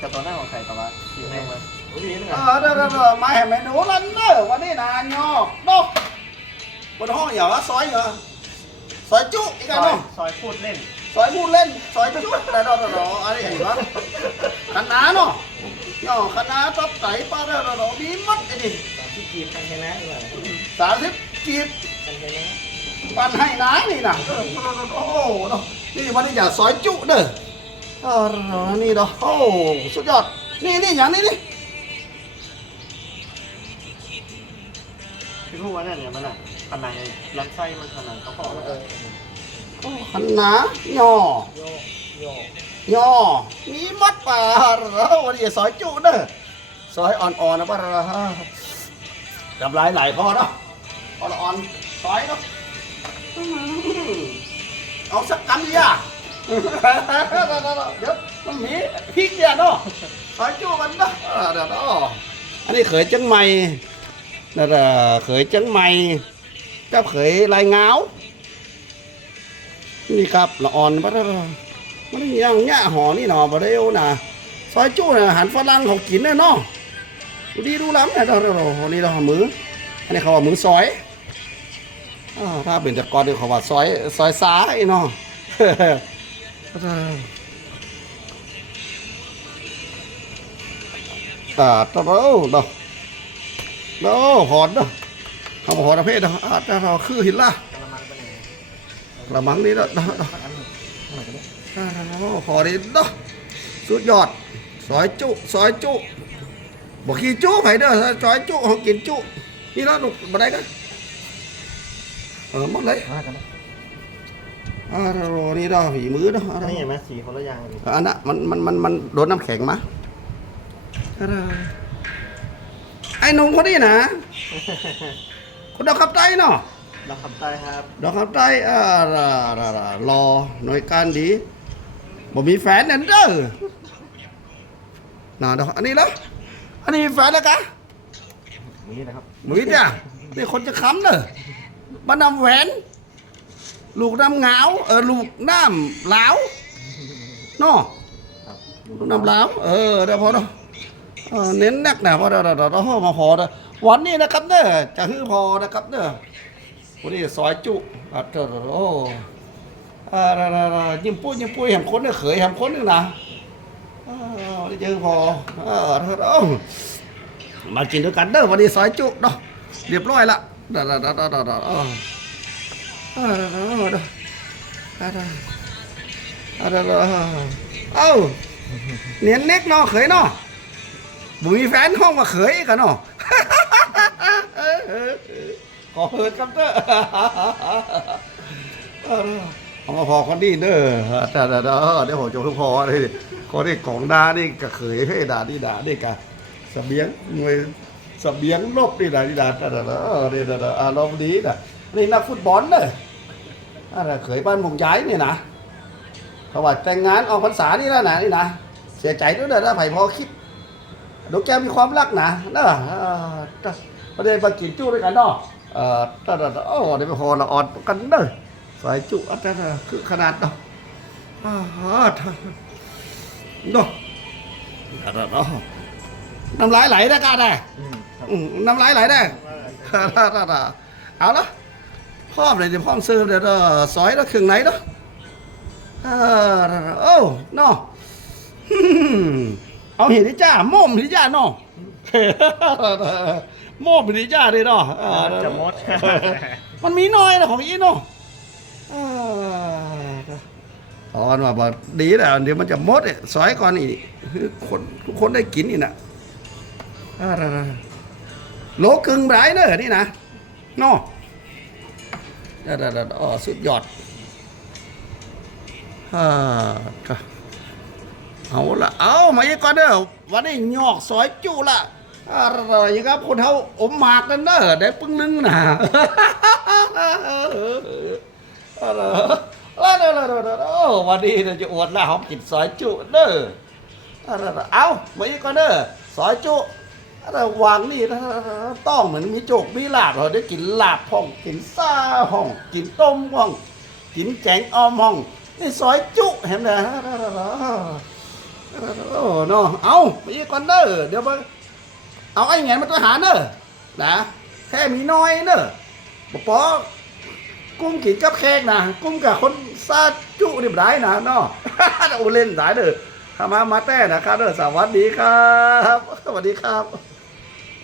จะตอนหน้าของใครต่อวะทีมแม่งมาโอ้ยนี่เอนะอเด้อเด้อเด้อมาให้เมนูลันเนอร์วันนี้นานยอกดอกบนห้องอย่าวะซอยเหรอซอยจุอีกซอันอยเนาะซอยพูดเล่นซอยพูดเล่นซอยจุแต่ดอกดอกอะไรเห็นปะคณะเนาะย่อคณะตับไก่ปลาเด้อดอกมีมัดไอ้ดิที่กีบกันชนะดีกว่าสามสิบกีบ กันชนะปันให้น้านี่นะโอ้โหเนาะนี่วันนี้อย่าซอยจุเด้อเออนี่เนาะโอ้สุดยอด นี่นี่อย่างนี้นี่พี่พูดว่าเนี่ยเนี่ยมันอะผนังยัดไส้มันผนังเขาบอกว่าเออโอ้คณะย่อย่อมีมัดป่าเราวันนี้ซอยจุเด้อซอยอ่อนๆนะป่ะเรากับหลายหลายๆพอเนาะอ่อนๆซอยเนาะเอาสักคำดิอะ เดี๋ยวมันมีพริกเนี่ยเนาะซอยจุมันเนาะเออเดี๋ยวเนาะอันนี้เขยจังใหม่นั่นแหละเขยจังใหม่กับเขยลายเงานี่ครับละอ่อนป่ะเรามันยังแง่หอนี่หนอบ่ได้เอานะซอยจู้น่ะอาหารฝรั่งเขากินแน่เนาะดูดีดูล้ำเนี่ยเราเรานี่เรามืออันนี้เขาว่ามือซอยอาถ้าเป็นจากกอนเดี๋ยวเขาว่าซอยซอยซ้ายเนาะ อ่าตะเบ้าเนาะเนาะหอดเนาะเขาบอกหอดประเภทเนาะอาตเราคือหินล่ะกระมังนี่เนาะเนาะเนาะอันหนึ่งอันไหนเนาะสุดยอดซอยจุซอยจุบอกกินจุไผเด้อซอยจุเขากินจุนี่เนาะลูกมาได้กันเออหมดเลยมากันนะ อ่าโรนี่เนาะฝีมือเนาะอันนี้เห็นไหมสีคนละอย่างเลยอันนั้นมันมันมันมันโดนน้ำแข็งมาไอ้หนุ่มคนนี้นะคนดอกขับใจเนาะเราขับใต้ครับดอกขับใจอ่ารอหน่วยการดีบ่มีแฟนนั่นเด้อน่าดอกอันนี้แล้วอันนี้มีแฟนแล้วกะนี่นะครับมือจ้ะนี่คนจะค้ำเด้อมานำแหวน ลูกน้ำเหงาเออลูกน้ำเหลาวเนาะครับลูกน้ำเหลาวเออเดี๋ยวพอเนาะเออเน้นนักหนาพอเดี๋ยวเดี๋ยวเดี๋ยวเรามาพอเด้อวันนี้นะครับเด้อจะฮือพอนะครับเด้อวันนี้ซอยจุอะเด้อเด้อโอ้อ่าเด้อเด้อเด้อยิ้มปุ้ยยิ้มปุ้ยแหมคนเนี่ยเขยแหมคนนึงนะอ่าวันนี้จะฮือพอเออเด้อเด้อโอ้มากินด้วยกันเด้อวันนี้ซอยจุเนาะเรียบร้อยละเด้อเด้อเด้อเด้อ เด้อเด้อเออเออเด้อเอเด้อเด้อเด้อเด้อเด้อเอ้าเนียนเน็กเนาะเขยเนาะบุมีแฟนห้องมาเขยกันเนาะขอเฮิดครับเด้อเอามาพอคนนี้เด้อแต่เด้อเดี๋ยวผมจะพอเลยคนนี้ของดานี่ก็เขยให้ดานี่ดานี่กะเสบียงหน่วยเสบียงลบนี่ดานี่ดาแต่เด้อนี่เด้ออารมณ์ดีนะนี่นักฟุตบอลเด้อ อะไรเขยบ้านผมย้ายนี่นะเขาว่าแต่งงานออกพรรษานี่แล้วนะนี่นะเสียใจด้วยนะถ้าไผ่พอคิดดอกแก้วมีความรักนะเนอะประเดี๋ยวมากินจู้ด้วยกันเนาะเออแต่แต่โอ้เดี๋ยวไปพอละอ่อนกันเด้อสายจุอันนั้นคือขนาดเนาะอ่าฮะเนาะนะน้ำลายไหลได้กันได้น้ำลายไหลได้เอาละ พร้อมเลยเดี๋ยวพร้อมซื้อเดี๋ยวเด้อซอยแล้วเครื่งไหนเนาะเออโอ้เนาะเอาเห็นดิจ้าโม่มเห็นดิจ้านาะโม่มเห็นดิจ้าเลยเนาะจะมด มันมีน้อยนะของอีเนาะออตอนว่าบอกดีแล้วเดี๋ยวมันจะมดเนี่ยสอยก่อนอีกคนทุกคนได้กินนี่ะเออโลกึ่งไรเนอะนี่นะเนาะ อออ๋อสุดยอดอ่าจ้ะเอาละเอามาอีกก่อนเด้อวันนี้หยอกซอยจุละอะไรครับคนเท่าอมหมากนั่นเด้อได้ปึ้งนึงนะอะไรอะไรโอ้วันนี้เราจะอวดล้วหอมกินซอยจุเด้อะเอามาอีกก่อนเด้อซอยจุ อะไรวางนี่ต้องเหมือนมีโจกมีลาบเราได้กินลาบห้อง กินซ่าห้อง กินต้มห้อง กินแกงออมห้องนี่ซอยจุเห็นไหมโอ้เนาะเอาไปอีกก่อนเด้อเดี๋ยวมาเอาไอ้แงนมาตัวหาเด้อนะแค่มีน้อยเด้อปปอกุ้มกินกับแขกนะกุ้มกับคนซาจุเรียบร้อยนะเนาะโอเล่นสายเด้อถ้ามามาแต่นะครับเด้อสวัสดีครับ สวัสดีครับ